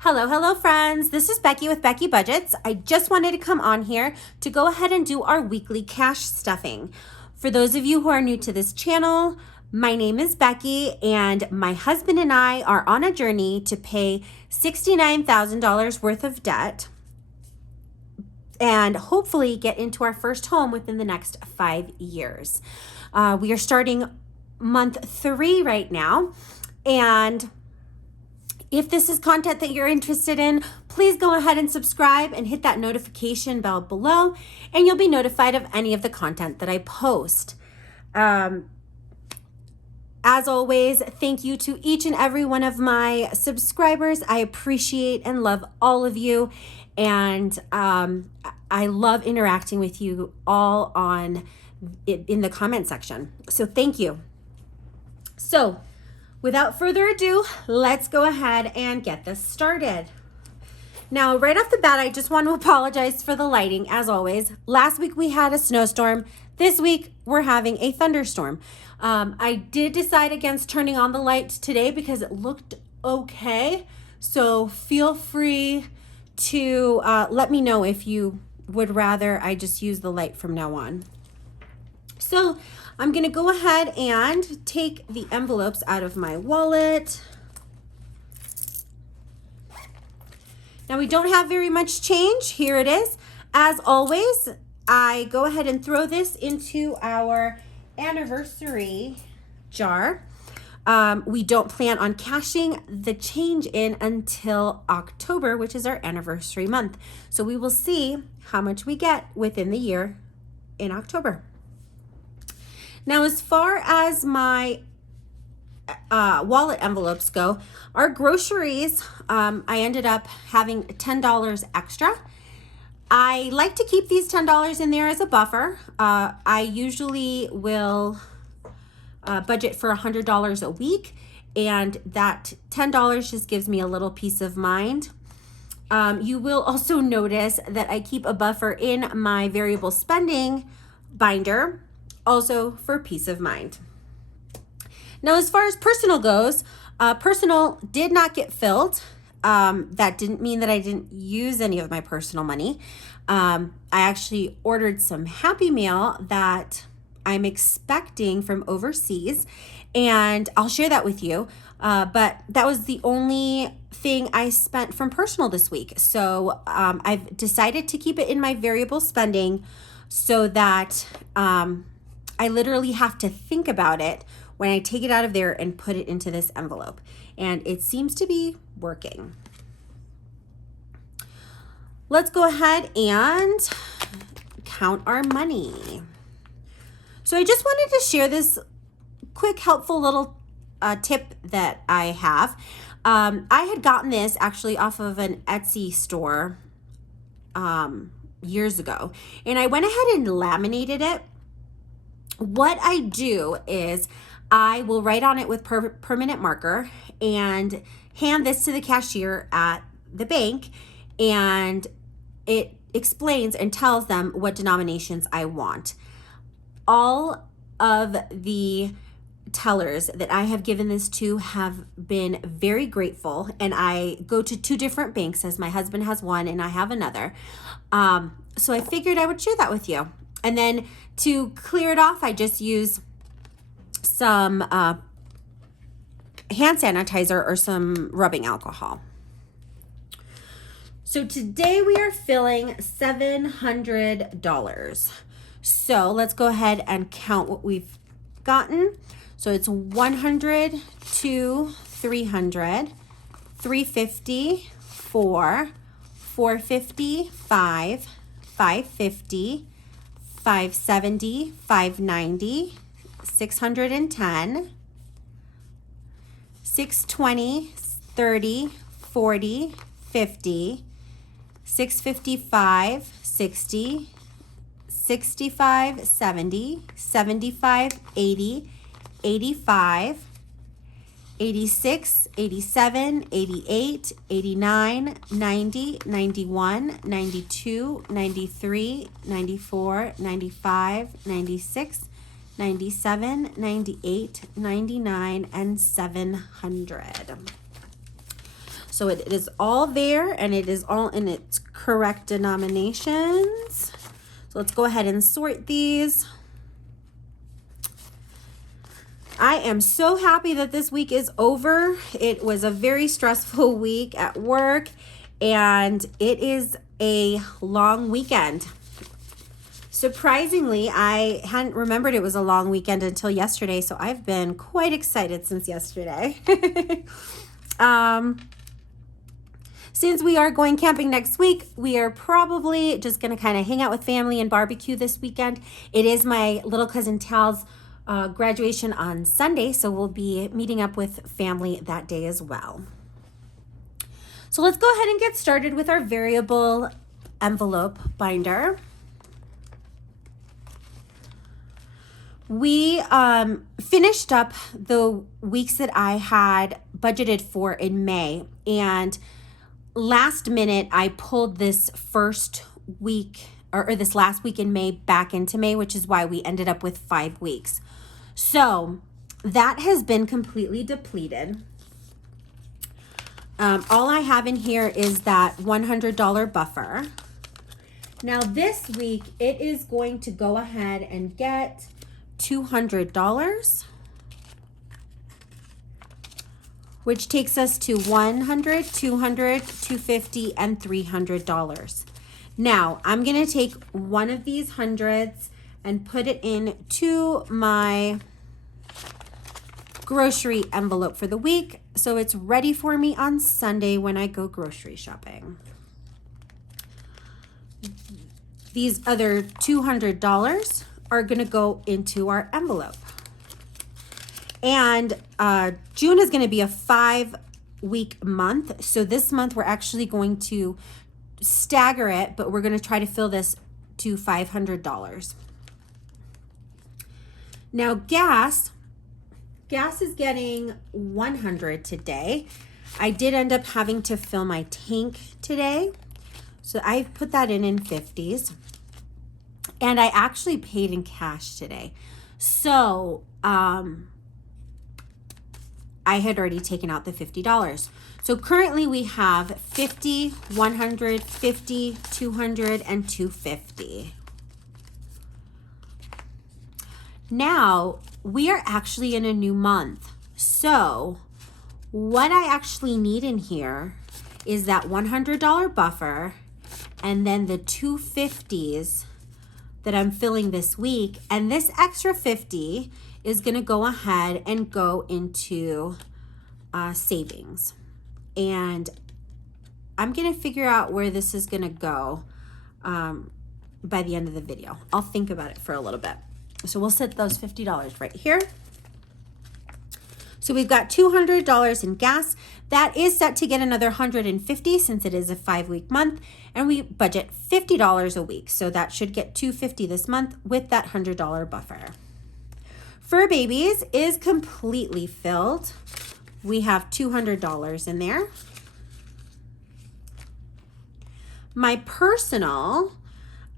Hello friends. This is Becky with Becky Budgets. I just wanted to come on here to go ahead and do our weekly cash stuffing. For those of you who are new to this channel, my name is Becky and my husband and I are on a journey to pay $69,000 worth of debt and hopefully get into our first home within the next 5 years. We are starting month 3 right now, and if this is content that you're interested in, please go ahead and subscribe and hit that notification bell below, and you'll be notified of any of the content that I post. As always, thank you to each and every one of my subscribers. I appreciate and love all of you, and I love interacting with you all in the comment section. So thank you. So without further ado, let's go ahead and get this started. Now, right off the bat, I just want to apologize for the lighting, as always. Last week we had a snowstorm. This week we're having a thunderstorm. I did decide against turning on the light today because it looked okay. So feel free to let me know if you would rather I just use the light from now on. So I'm going to go ahead and take the envelopes out of my wallet. Now we don't have very much change. Here it is. As always, I go ahead and throw this into our anniversary jar. We don't plan on cashing the change in until October, which is our anniversary month. So we will see how much we get within the year in October. Now, as far as my wallet envelopes go, our groceries, I ended up having $10 extra. I like to keep these $10 in there as a buffer. I usually will budget for $100 a week, and that $10 just gives me a little peace of mind. You will also notice that I keep a buffer in my variable spending binder, also for peace of mind. Now, as far as personal goes, personal did not get filled. That didn't mean that I didn't use any of my personal money. I actually ordered some Happy Meal that I'm expecting from overseas, and I'll share that with you. But that was the only thing I spent from personal this week. So I've decided to keep it in my variable spending so that I literally have to think about it when I take it out of there and put it into this envelope. And it seems to be working. Let's go ahead and count our money. So I just wanted to share this quick, helpful little tip that I have. I had gotten this actually off of an Etsy store years ago, and I went ahead and laminated it. What I do is I will write on it with permanent marker and hand this to the cashier at the bank, and it explains and tells them what denominations I want. All of the tellers that I have given this to have been very grateful, and I go to 2 different banks, as my husband has one and I have another. So I figured I would share that with you. And then to clear it off, I just use some hand sanitizer or some rubbing alcohol. So today we are filling $700. So let's go ahead and count what we've gotten. So it's 100, 2, 300, 350, 4, 450, 5, 550, 570, 590, 610, 620, 30, 40, 50, 655, 60, 65, 70, 75, 80, 85, 86, 87, 88, 89, 90, 91, 92, 93, 94, 95, 96, 97, 98, 99, and 700. So it is all there, and it is all in its correct denominations. So let's go ahead and sort these. I am so happy that this week is over. It was a very stressful week at work, and it is a long weekend. Surprisingly, I hadn't remembered it was a long weekend until yesterday, so I've been quite excited since yesterday. Since we are going camping next week, we are probably just going to kind of hang out with family and barbecue this weekend. It is my little cousin Tal's graduation on Sunday, so we'll be meeting up with family that day as well. So let's go ahead and get started with our variable envelope binder. We finished up the weeks that I had budgeted for in May, and last minute I pulled this first week or this last week in May back into May, which is why we ended up with 5 weeks. So that has been completely depleted. All I have in here is that $100 buffer. Now this week it is going to go ahead and get $200, which takes us to $100, $200, $250, and $300. Now I'm gonna take one of these hundreds and put it into my grocery envelope for the week, so it's ready for me on Sunday when I go grocery shopping. These other $200 are gonna go into our envelope. And June is gonna be a 5-week month, so this month we're actually going to stagger it, but we're gonna try to fill this to $500. Now gas is getting $100 today. I did end up having to fill my tank today, so I put that in 50s. And I actually paid in cash today. So I had already taken out the $50. So currently we have 50, 100, 50, 200, and 250. Now we are actually in a new month. So what I actually need in here is that $100 buffer and then the 250s that I'm filling this week, and this extra 50 is gonna go ahead and go into savings. And I'm gonna figure out where this is gonna go by the end of the video. I'll think about it for a little bit. So we'll set those $50 right here. So we've got $200 in gas. That is set to get another $150 since it is a 5-week month, and we budget $50 a week. So that should get $250 this month with that $100 buffer. Fur Babies is completely filled. We have $200 in there. My personal,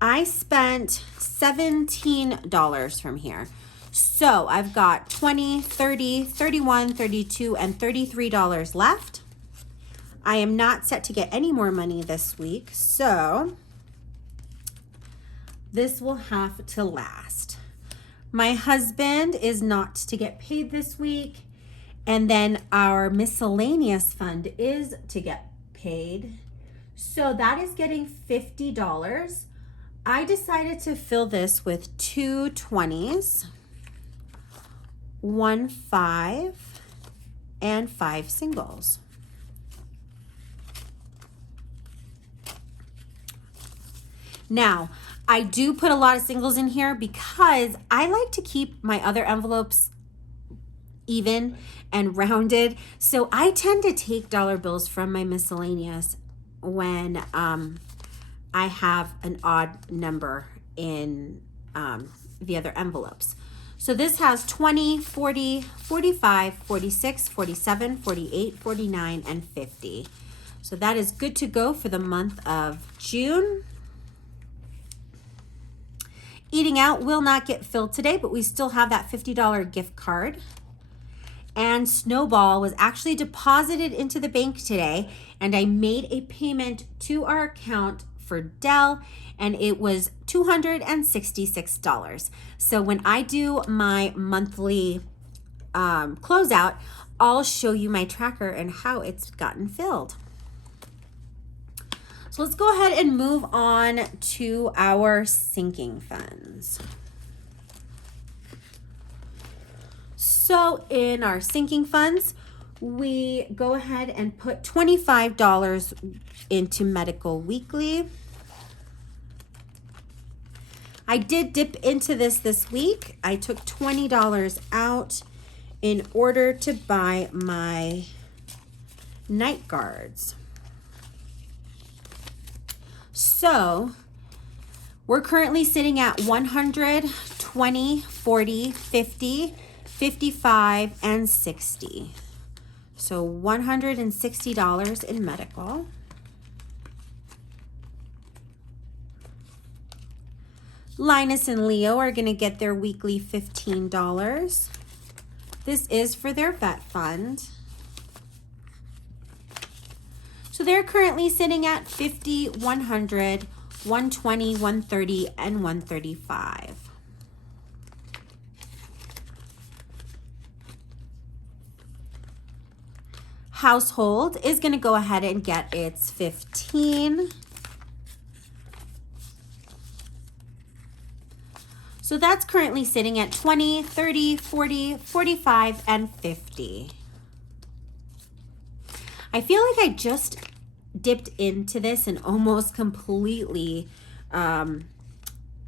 I spent $17 from here. So I've got $20, $30, $31, $32, and $33 left. I am not set to get any more money this week, so this will have to last. My husband is not to get paid this week, and then our miscellaneous fund is to get paid. So that is getting $50. I decided to fill this with 2 20s, 1 5, and 5 singles. Now, I do put a lot of singles in here because I like to keep my other envelopes even and rounded. So I tend to take dollar bills from my miscellaneous when I have an odd number in the other envelopes. So this has 20, 40, 45, 46, 47, 48, 49, and 50. So that is good to go for the month of June. Eating out will not get filled today, but we still have that $50 gift card. and Snowball was actually deposited into the bank today, and I made a payment to our account for Dell, and it was $266. So when I do my monthly closeout, I'll show you my tracker and how it's gotten filled. So let's go ahead and move on to our sinking funds. So in our sinking funds, we go ahead and put $25 into Medical Weekly. I did dip into this week. I took $20 out in order to buy my night guards. So we're currently sitting at 100, 20, 40, 50, 55, and 60. So $160 in medical. Linus and Leo are going to get their weekly $15. This is for their vet fund. So they're currently sitting at 50, 100, 120, 130, and 135. Household is going to go ahead and get its 15. So that's currently sitting at 20, 30, 40, 45, and 50. I feel like I just dipped into this and almost completely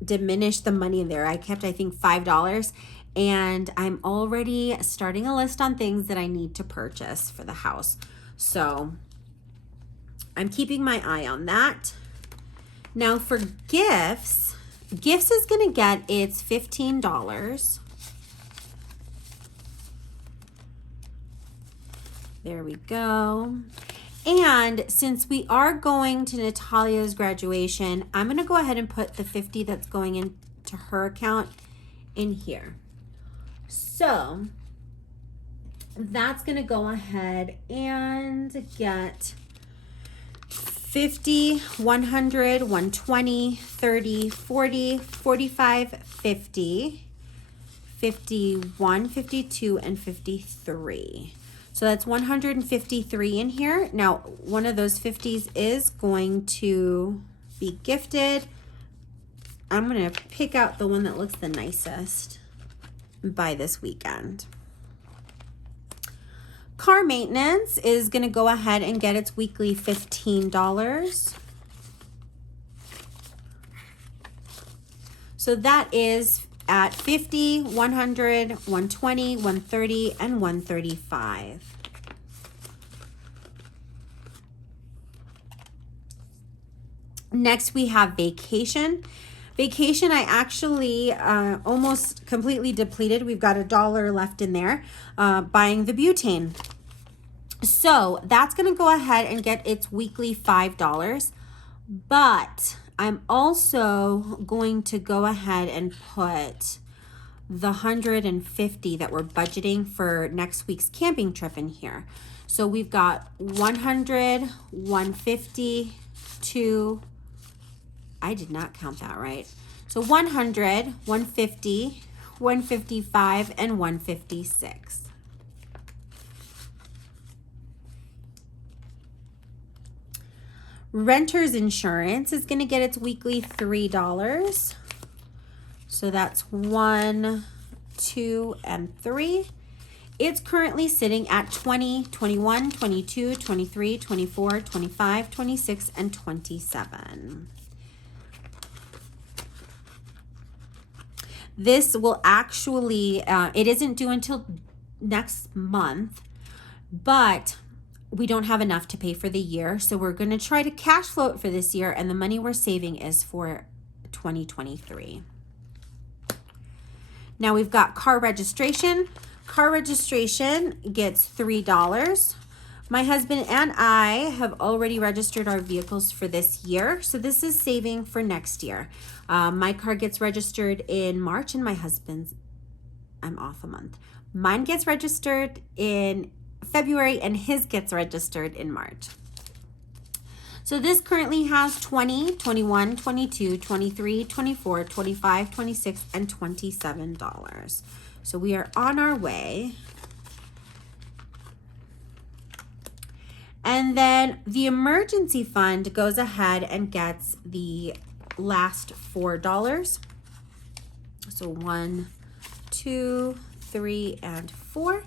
diminished the money there. I kept, I think, $5, and I'm already starting a list on things that I need to purchase for the house. So I'm keeping my eye on that. Now for gifts is going to get its $15. There we go. And since we are going to Natalia's graduation, I'm going to go ahead and put the 50 that's going into her account in here. So that's going to go ahead and get 50, 100, 120, 30, 40, 45, 50, 51, 52, and 53. So that's 153 in here. Now, one of those 50s is going to be gifted. I'm going to pick out the one that looks the nicest by this weekend. Car maintenance is going to go ahead and get its weekly $15. So that is at 50, 100, 120, 130, and 135. Next, we have vacation. Vacation, I actually almost completely depleted. We've got $1 left in there buying the butane. So that's going to go ahead and get its weekly $5. But I'm also going to go ahead and put the 150 that we're budgeting for next week's camping trip in here. So we've got 100, 150, 2, I did not count that right. So 100, 150, 155, and 156. Renter's insurance is going to get its weekly $3. So that's 1, 2, and 3. It's currently sitting at 20, 21, 22, 23, 24, 25, 26, and 27. This will actually, it isn't due until next month, but we don't have enough to pay for the year. So we're going to try to cash flow it for this year, and the money we're saving is for 2023. Now we've got car registration. Car registration gets $3. My husband and I have already registered our vehicles for this year, so this is saving for next year. My car gets registered in March, and my husband's, I'm off a month. Mine gets registered in February and his gets registered in March. So this currently has 20, 21, 22, 23, 24, 25, 26, and $27. So we are on our way. And then the emergency fund goes ahead and gets the last $4. So 1, 2, 3, and 4.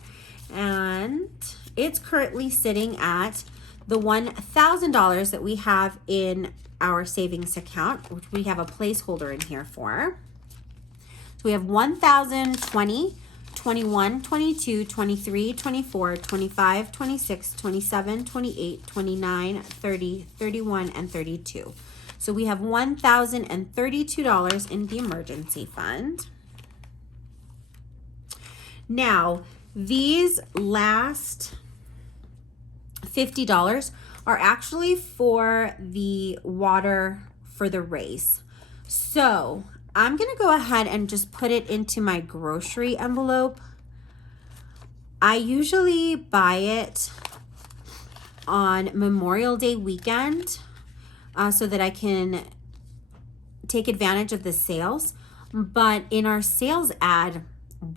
And it's currently sitting at the $1,000 that we have in our savings account, which we have a placeholder in here for. So we have 1,020, 21, 22, 23, 24, 25, 26, 27, 28, 29, 30, 31, and 32. So we have $1,032 in the emergency fund. Now, these last $50 are actually for the water for the race. So I'm gonna go ahead and just put it into my grocery envelope. I usually buy it on Memorial Day weekend so that I can take advantage of the sales. But in our sales ad,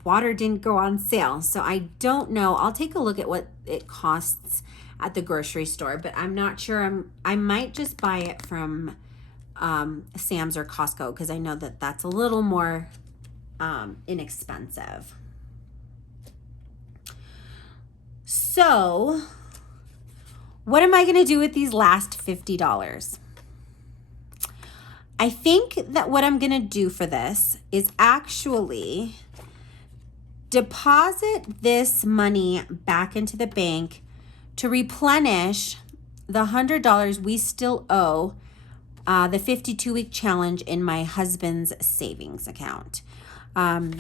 water didn't go on sale. So I don't know. I'll take a look at what it costs at the grocery store, but I'm not sure. I might just buy it from Sam's or Costco because I know that that's a little more inexpensive. So what am I going to do with these last $50? I think that what I'm going to do for this is actually deposit this money back into the bank to replenish the $100 we still owe the 52-week challenge in my husband's savings account. I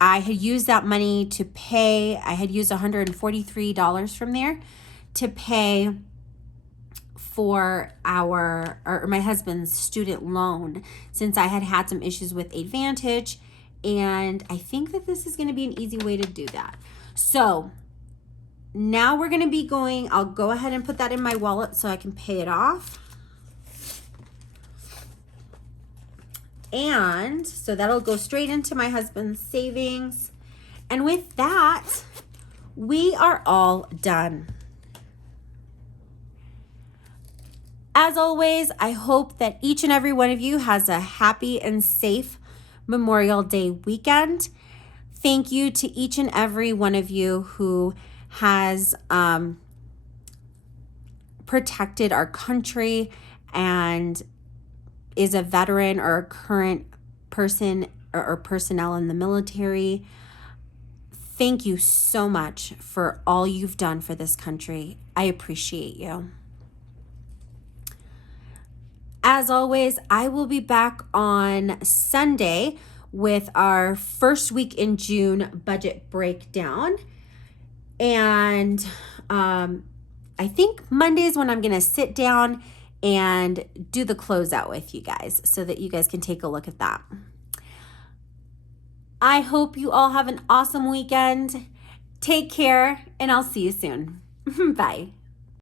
had used that money to pay, I had used $143 from there to pay for my husband's student loan, since I had had some issues with Advantage, and I think that this is going to be an easy way to do that. So now we're going to be going, I'll go ahead and put that in my wallet so I can pay it off. And so that'll go straight into my husband's savings. And with that, we are all done. As always, I hope that each and every one of you has a happy and safe Memorial Day weekend. Thank you to each and every one of you who has protected our country and is a veteran or a current person or personnel in the military. Thank you so much for all you've done for this country. I appreciate you. As always, I will be back on Sunday with our first week in June budget breakdown. And I think Monday is when I'm going to sit down and do the closeout with you guys so that you guys can take a look at that. I hope you all have an awesome weekend. Take care, and I'll see you soon. Bye.